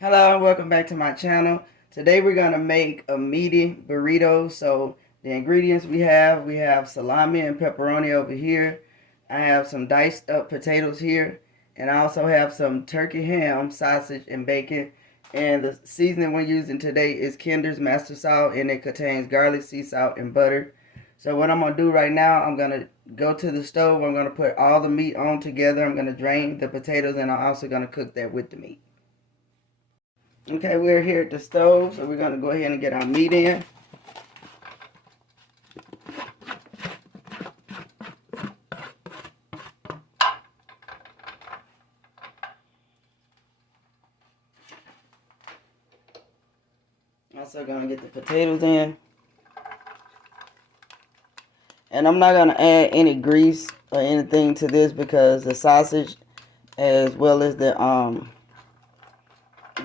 Hello, welcome back to my channel. Today we're going to make a meaty burrito. So the ingredients we have salami and pepperoni over here. I have some diced up potatoes here. And I also have some turkey ham, sausage, and bacon. And the seasoning we're using today is Kinder's Master Salt, and it contains garlic, sea salt, and butter. So what I'm going to do right now, I'm going to go to the stove. I'm going to put all the meat on together. I'm going to drain the potatoes, and I'm also going to cook that with the meat. Okay, we're here at the stove, so we're going to go ahead and get our meat in. Also going to get the potatoes in. And I'm not going to add any grease or anything to this because the sausage as well as the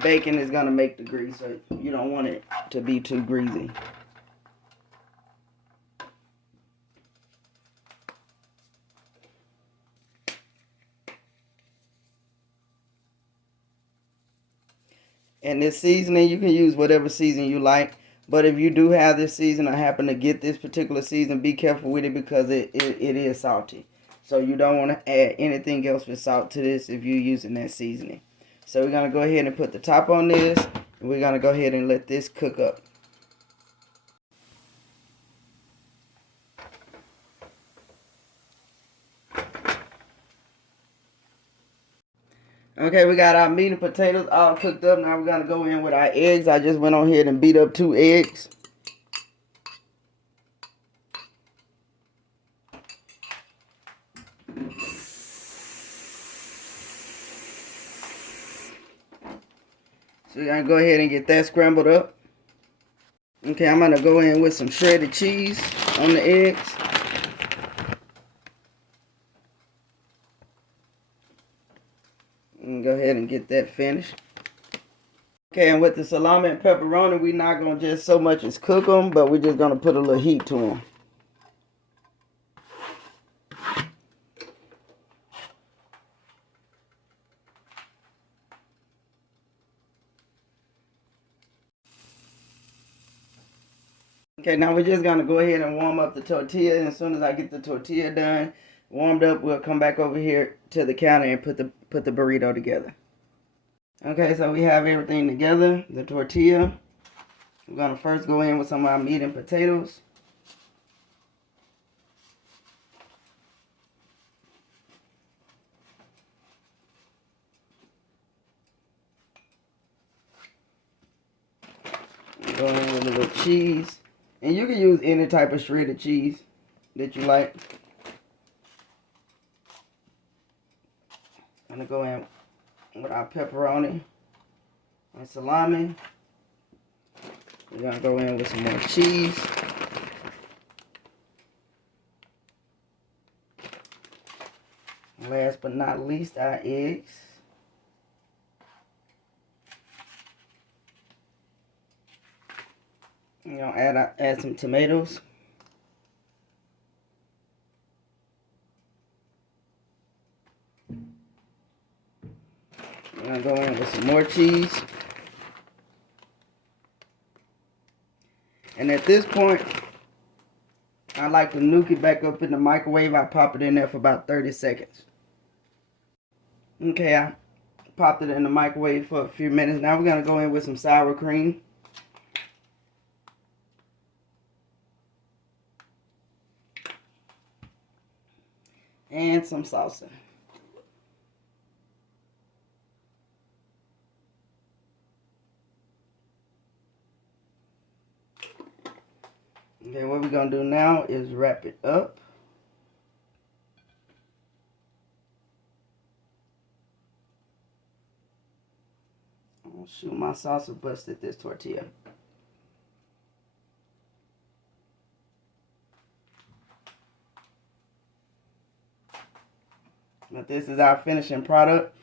bacon is going to make the grease, so you don't want it to be too greasy. And this seasoning, you can use whatever season you like. But if you do have this season or happen to get this particular season, be careful with it because it is salty. So you don't want to add anything else with salt to this if you're using that seasoning. So we're going to go ahead and put the top on this. And we're going to go ahead and let this cook up. Okay, we got our meat and potatoes all cooked up. Now we're going to go in with our eggs. I just went on ahead and beat up 2 eggs. So we're going to go ahead and get that scrambled up. Okay, I'm going to go in with some shredded cheese on the eggs. And go ahead and get that finished. Okay, and with the salami and pepperoni, we're not going to just so much as cook them, but we're just going to put a little heat to them. Okay, now we're just going to go ahead and warm up the tortilla. And as soon as I get the tortilla done, warmed up, we'll come back over here to the counter and put the burrito together. Okay, so we have everything together. The tortilla. We're going to first go in with some of our meat and potatoes. Go in with a little cheese. And you can use any type of shredded cheese that you like. I'm going to go in with our pepperoni and salami. We're going to go in with some more cheese. Last but not least, our eggs. We're going to add some tomatoes. We're going to go in with some more cheese. And at this point, I like to nuke it back up in the microwave. I pop it in there for about 30 seconds. Okay, I popped it in the microwave for a few minutes. Now we're going to go in with some sour cream. And some salsa. Okay, what we're going to do now is wrap it up. Oh shoot, my salsa busted this tortilla. But this is our finishing product.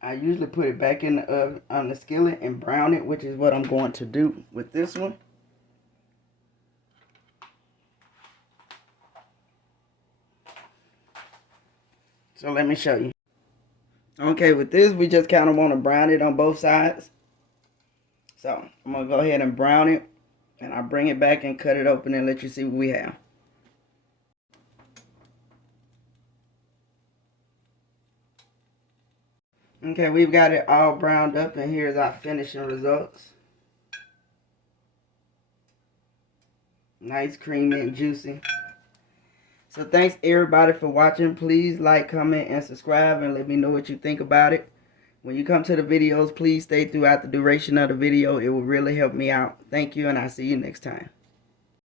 I usually put it back in the oven on the skillet and brown it, which is what I'm going to do with this one. So let me show you. Okay, with this, we just kind of want to brown it on both sides. So I'm going to go ahead and brown it. And I'll bring it back and cut it open and let you see what we have. Okay, we've got it all browned up, and here's our finishing results. Nice, creamy, and juicy. So thanks everybody for watching. Please like, comment, and subscribe, and let me know what you think about it. When you come to the videos, please stay throughout the duration of the video. It will really help me out. Thank you, and I'll see you next time.